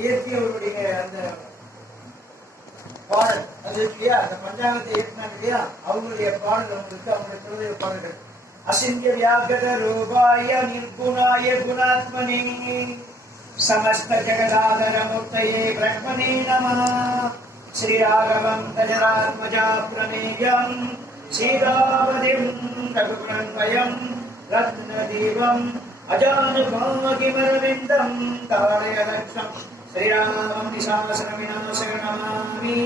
இயற்றியவருடைய அந்த பாடல் அது இல்லையா, அந்த பஞ்சாங்கத்தை ஏற்றினாங்க இல்லையா, அவங்களுடைய பாடல் அவங்களுக்கு, அவங்களுடைய குலதெய்வ பாடல்கள். அசிந்திய வியாகத ரூபாய நிர்குணாய குணாத்மனே समस्त जगदाधर मूर्तये ब्रह्मणे नमः। श्रीराघवं गजरात्मजा प्रमेयं सीतापतिं रघुकुलन्वयं रत्नदीपम् अजानुभागिमरविन्दं तारयलक्षं श्रीरामं निशासनविनाशं नमामि।